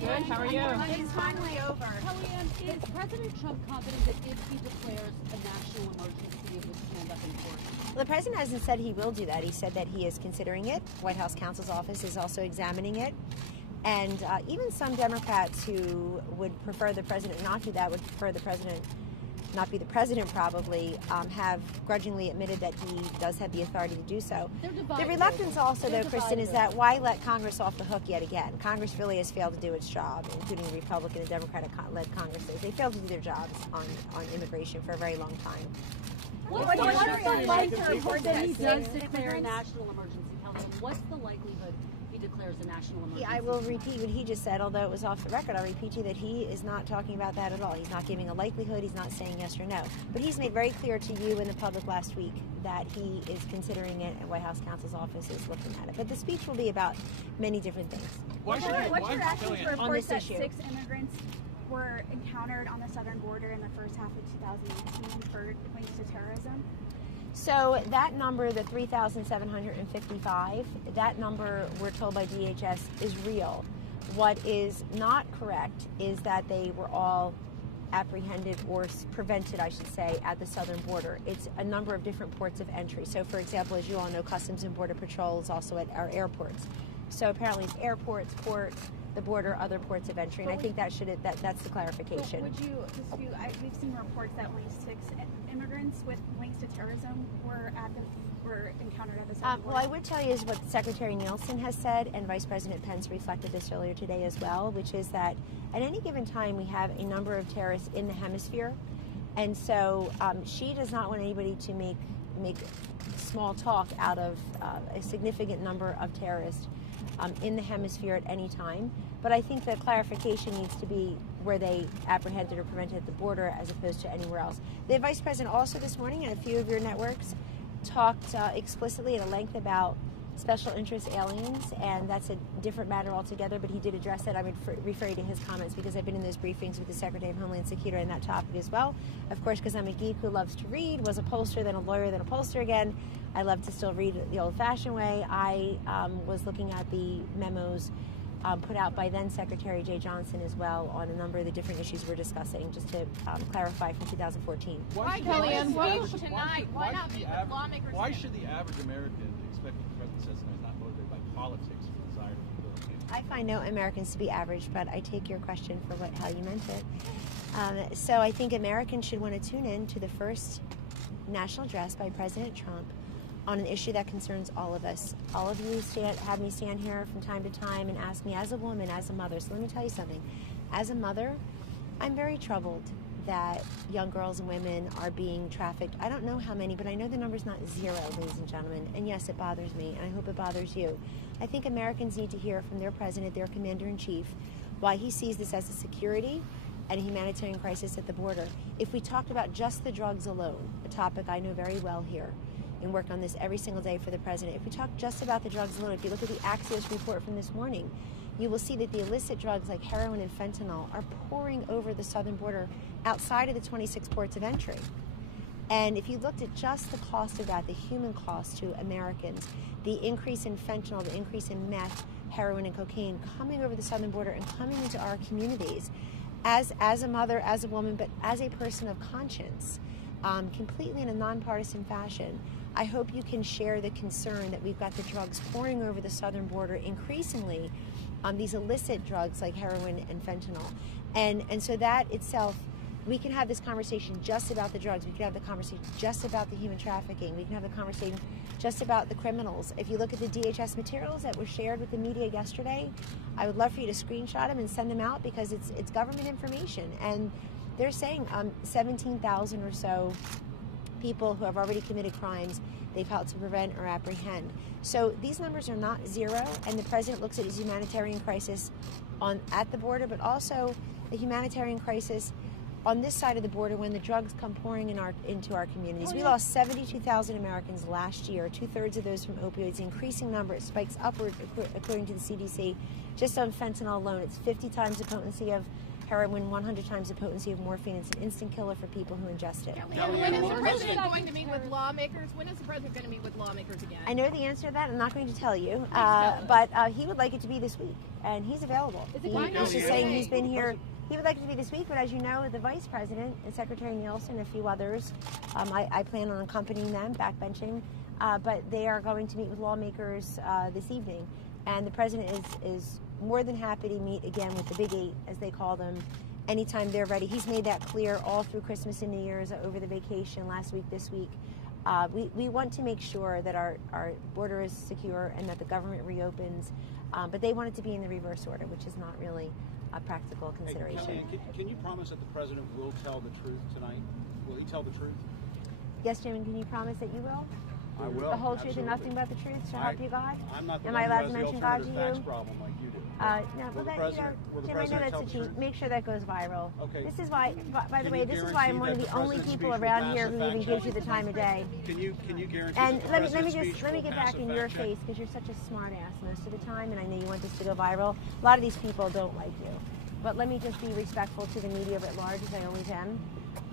Good, how are you? It's finally over. Kellyanne, is President Trump confident that if he declares a national emergency, it would stand up in court? Well, the president hasn't said he will do that. He said that he is considering it. White House counsel's office is also examining it. And even some Democrats who would prefer the president not do that, would prefer the president not be the president probably, have grudgingly admitted that he does have the authority to do so. The reluctance also, though, Kristen, is that why let Congress off the hook yet again? Congress really has failed to do its job, including Republican and Democratic-led Congresses. They failed to do their jobs on immigration for a very long time. What's the likelihood that he does declare a national emergency, Kellyanne? What's the likelihood he declares a national emergency? I will repeat what he just said, although it was off the record. I'll repeat to you that he is not talking about that at all. He's not giving a likelihood. He's not saying yes or no. But he's made very clear to you and the public last week that he is considering it, and White House counsel's office is looking at it. But the speech will be about many different things. What's your reaction to reports that issue? 6 immigrants were encountered on the southern border in the first half of 2018 for links to terrorism? So that number, the 3,755, that number, we're told by DHS, is real. What is not correct is that they were all apprehended or prevented, I should say, at the southern border. It's a number of different ports of entry. So, for example, as you all know, Customs and Border Patrol is also at our airports. So apparently it's airports, ports, the border, other ports of entry, and I think that's the clarification. Would you dispute? We've seen reports that at least 6 immigrants with links to terrorism were encountered at the southern border. Well, I would tell you is what Secretary Nielsen has said, and Vice President Pence reflected this earlier today as well, which is that at any given time we have a number of terrorists in the hemisphere, and so she does not want anybody to make small talk out of a significant number of terrorists in the hemisphere at any time. But I think the clarification needs to be where they apprehended or prevented at the border as opposed to anywhere else. The Vice President also this morning in a few of your networks talked explicitly at a length about special interest aliens, and that's a different matter altogether, but he did address that. I would refer you to his comments because I've been in those briefings with the Secretary of Homeland Security on that topic as well. Of course, because I'm a geek who loves to read, was a pollster, then a lawyer, then a pollster again. I love to still read the old-fashioned way. I was looking at the memos put out by then Secretary Jay Johnson as well on a number of the different issues we're discussing, just to clarify from 2014. Why, Kellyanne? Why should the average American expect what the president says tonight is not motivated by politics or desire to fulfill? I find no Americans to be average, but I take your question for how you meant it. So I think Americans should want to tune in to the first national address by President Trump on an issue that concerns all of us. All of you have me stand here from time to time and ask me as a woman, as a mother. So let me tell you something. As a mother, I'm very troubled that young girls and women are being trafficked. I don't know how many, but I know the number's not 0, ladies and gentlemen. And yes, it bothers me, and I hope it bothers you. I think Americans need to hear from their president, their commander-in-chief, why he sees this as a security and a humanitarian crisis at the border. If we talked about just the drugs alone, a topic I know very well here, and work on this every single day for the president. If we talk just about the drugs alone, if you look at the Axios report from this morning, you will see that the illicit drugs like heroin and fentanyl are pouring over the southern border outside of the 26 ports of entry. And if you looked at just the cost of that, the human cost to Americans, the increase in fentanyl, the increase in meth, heroin, and cocaine coming over the southern border and coming into our communities, as a mother, as a woman, but as a person of conscience, completely in a nonpartisan fashion, I hope you can share the concern that we've got the drugs pouring over the southern border increasingly, these illicit drugs like heroin and fentanyl. And so that itself, we can have this conversation just about the drugs. We can have the conversation just about the human trafficking. We can have the conversation just about the criminals. If you look at the DHS materials that were shared with the media yesterday, I would love for you to screenshot them and send them out because it's government information. And they're saying 17,000 or so people who have already committed crimes they've helped to prevent or apprehend. So these numbers are not 0, and the president looks at his humanitarian crisis at the border, but also the humanitarian crisis on this side of the border when the drugs come pouring into our communities. We lost 72,000 Americans last year, 2/3 of those from opioids, an increasing number. It spikes upward according to the CDC. Just on fentanyl alone, it's 50 times the potency of heroin 100 times the potency of morphine. It's an instant killer for people who ingest it. When is the president going to meet with lawmakers? When is the president going to meet with lawmakers again? I know the answer to that. I'm not going to tell you, but he would like it to be this week, and he's available. He's just saying he's been here. He would like it to be this week, but as you know, the Vice President and Secretary Nielsen and a few others, I plan on accompanying them, backbenching, but they are going to meet with lawmakers this evening. And the President is more than happy to meet again with the Big Eight, as they call them, anytime they're ready. He's made that clear all through Christmas and New Year's, over the vacation, last week, this week. We want to make sure that our border is secure and that the government reopens, but they want it to be in the reverse order, which is not really a practical consideration. Hey, can you promise that the president will tell the truth tonight? Will he tell the truth? Yes, Jim, and can you promise that you will? I will. The whole truth and nothing but the truth, so help you God? Am I allowed to mention God to you? Problem like you do. No, well, that, Jim, I know that's a cheat. Make sure that goes viral. Okay. This is why, by the way, this is why I'm one of the only people around here who even gives you the time of day. Can you guarantee? And let me get back in your face, because you're such a smart ass most of the time, and I know you want this to go viral. A lot of these people don't like you. But let me just be respectful to the media at large, as I always am.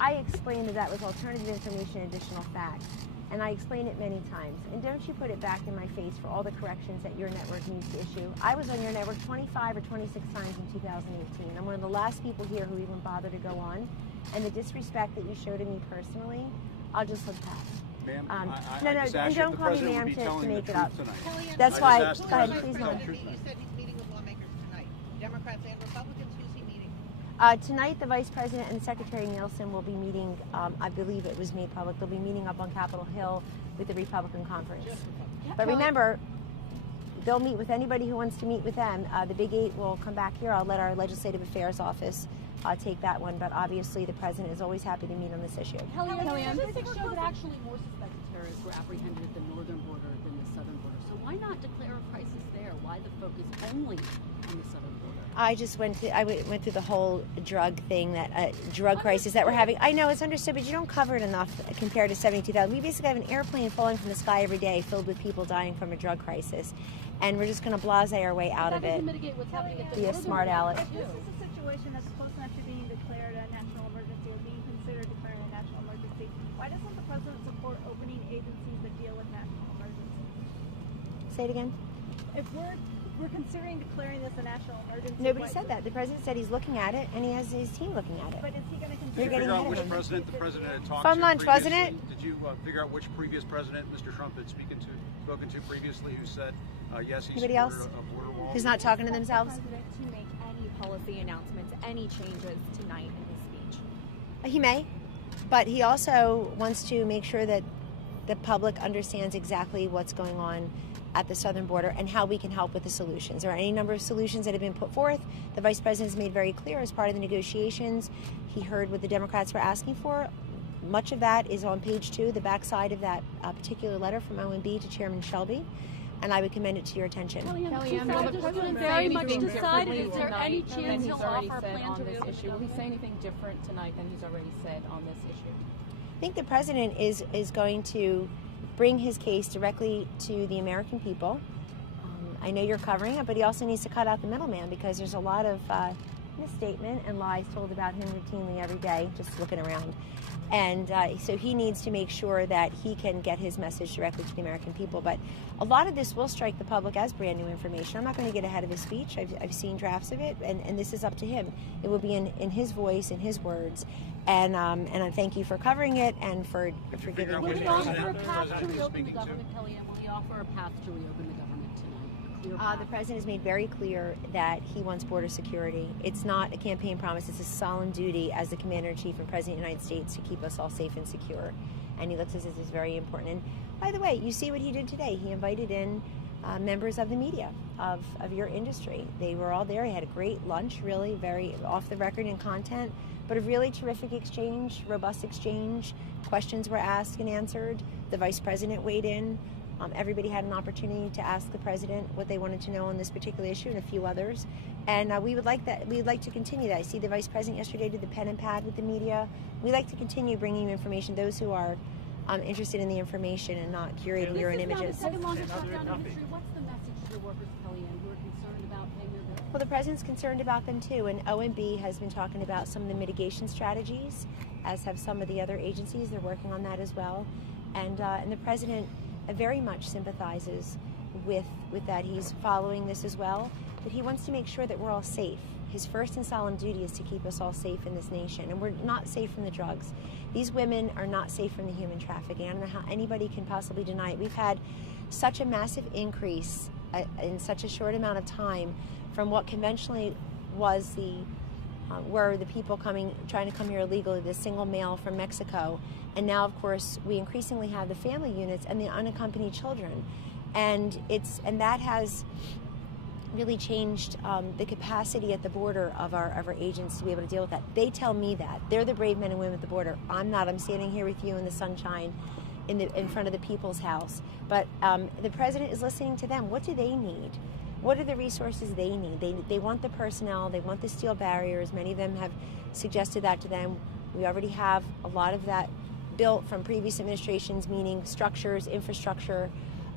I explained that was alternative information, additional facts. And I explain it many times. And don't you put it back in my face for all the corrections that your network needs to issue. I was on your network 25 or 26 times in 2018. I'm one of the last people here who even bother to go on. And the disrespect that you show to me personally, I'll just look past. Ma'am, no, and don't call me ma'am to make it up. Kellyanne, That's why, go Kellyanne, ahead, please no. You said he's meeting with lawmakers tonight. Democrats and Republicans, who's he meeting? Tonight, the Vice President and Secretary Nielsen will be meeting, I believe it was made public, they'll be meeting up on Capitol Hill with the Republican conference. But remember, they'll meet with anybody who wants to meet with them. The Big Eight will come back here. I'll let our Legislative Affairs Office take that one, but obviously the President is always happy to meet on this issue. Kellyanne, statistics show that actually more suspected terrorists were apprehended at the northern border than the southern border. So why not declare a crisis there? Why the focus only on the southern border? I went through the whole drug thing, that drug crisis that we're having. I know it's understood, but you don't cover it enough compared to 72,000. We basically have an airplane falling from the sky every day filled with people dying from a drug crisis, and we're just going to blasé our way out of it. Mitigate what's happening at the Be a smart aleck. If this is a situation that's close enough to being declared a national emergency or being considered declaring a national emergency, why doesn't the president support opening agencies that deal with national emergencies? Say it again. If we're considering declaring this a national emergency. Nobody said that. The president said he's looking at it, and he has his team looking at it. But is he going to You're consider? getting Figure out ahead which of him. president the president had talked Fun to lunch, previously? wasn't it? Did you figure out which previous president Mr. Trump had spoken to previously who said yes, he Anybody supported else? a border wall? Who's not talking to themselves? The president to make any policy announcements, any changes tonight in his speech. He may, but he also wants to make sure that the public understands exactly what's going on at the southern border and how we can help with the solutions. There are any number of solutions that have been put forth. The Vice President has made very clear as part of the negotiations. He heard what the Democrats were asking for. Much of that is on page 2, the backside of that particular letter from OMB to Chairman Shelby, and I would commend it to your attention. Kellyanne, will the president very say much anything decided. differently Is there tonight any than chance he's he'll already offer a said plan on to this reopen issue? Will he say anything different tonight than he's already said on this issue? I think the President is going to bring his case directly to the American people. I know you're covering it, but he also needs to cut out the middleman, because there's a lot of misstatement and lies told about him routinely every day, just looking around. And so he needs to make sure that he can get his message directly to the American people. But a lot of this will strike the public as brand new information. I'm not going to get ahead of his speech. I've seen drafts of it, and this is up to him. It will be in his voice, in his words. And I thank you for covering it and for giving Will me he the offer a the path to president is reopen the speaking to? government, Kellyanne? Will he offer a path to reopen the government tonight? A clear The path? President has made very clear that he wants border security. It's not a campaign promise. It's a solemn duty as the Commander-in-Chief and President of the United States to keep us all safe and secure. And he looks at this as very important. And by the way, you see what he did today. He invited in members of the media, of your industry. They were all there. He had a great lunch, really very off the record in content, but a really terrific exchange, robust exchange. Questions were asked and answered. The Vice President weighed in. Everybody had an opportunity to ask the President what they wanted to know on this particular issue and a few others. And we would like that. We'd like to continue that. I see the Vice President yesterday did the pen and pad with the media. We like to continue bringing you information. Those who are interested in the information and not curating your own images. This is now the second longest shutdown in history. What's the message to the workers, Kellyanne, who are concerned about paying their bills? Well, the president's concerned about them too, and OMB has been talking about some of the mitigation strategies, as have some of the other agencies. They're working on that as well, and the president very much sympathizes with that. He's following this as well, but he wants to make sure that we're all safe. His first and solemn duty is to keep us all safe in this nation, and we're not safe from the drugs. These women are not safe from the human trafficking. I don't know how anybody can possibly deny it. We've had such a massive increase in such a short amount of time from what conventionally was were the people trying to come here illegally, the single male from Mexico, and now of course we increasingly have the family units and the unaccompanied children, and that has really changed the capacity at the border of our agents to be able to deal with that. They tell me that. They're the brave men and women at the border. I'm not. I'm standing here with you in the sunshine in front of the people's house. But the president is listening to them. What do they need? What are the resources they need? They want the personnel. They want the steel barriers. Many of them have suggested that to them. We already have a lot of that built from previous administrations, meaning structures, infrastructure.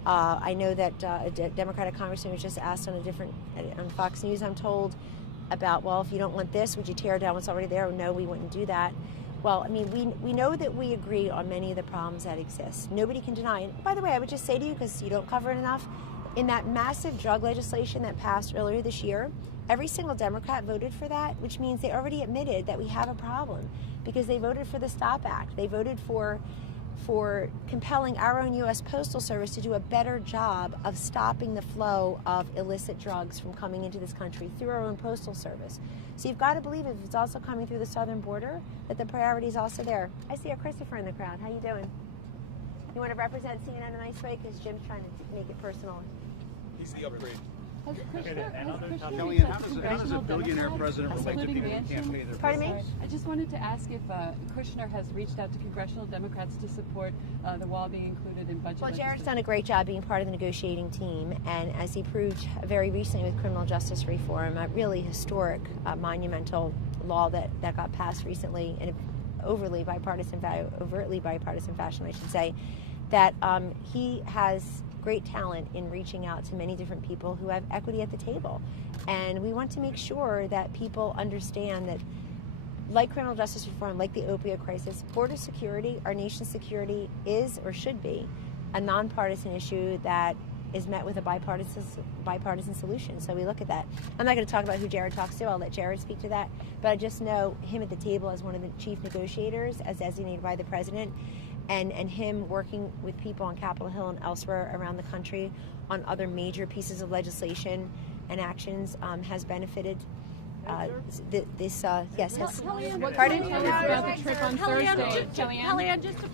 I know that a Democratic congressman was just asked on Fox News, I'm told, about, well, if you don't want this, would you tear down what's already there? No, we wouldn't do that. Well, I mean, we know that we agree on many of the problems that exist. Nobody can deny it. By the way, I would just say to you, because you don't cover it enough, in that massive drug legislation that passed earlier this year, every single Democrat voted for that, which means they already admitted that we have a problem because they voted for the STOP Act. They voted for compelling our own U.S. Postal Service to do a better job of stopping the flow of illicit drugs from coming into this country through our own Postal Service. So you've got to believe if it's also coming through the southern border, that the priority is also there. I see a Christopher in the crowd. How you doing? You want to represent CNN in a nice way? Because Jim's trying to make it personal. He's the upgrade. Kellyanne, how does a billionaire president relate to people who can't pay their bills? Pardon me? I just wanted to ask if Kushner has reached out to congressional Democrats to support the wall being included in budget Well, legislation. Jared's done a great job being part of the negotiating team, and as he proved very recently with criminal justice reform, a really historic, monumental law that got passed recently in an overtly bipartisan fashion, I should say, that he has great talent in reaching out to many different people who have equity at the table. And we want to make sure that people understand that, like criminal justice reform, like the opioid crisis, border security, our nation's security, is or should be a nonpartisan issue that is met with a bipartisan solution. So we look at that. I'm not going to talk about who Jared talks to. I'll let Jared speak to that. But I just know him at the table as one of the chief negotiators, as designated by the president, and him working with people on Capitol Hill and elsewhere around the country on other major pieces of legislation and actions has benefited this. Yes. Kellyanne, Pardon? About the trip on Thursday. Kellyanne, just to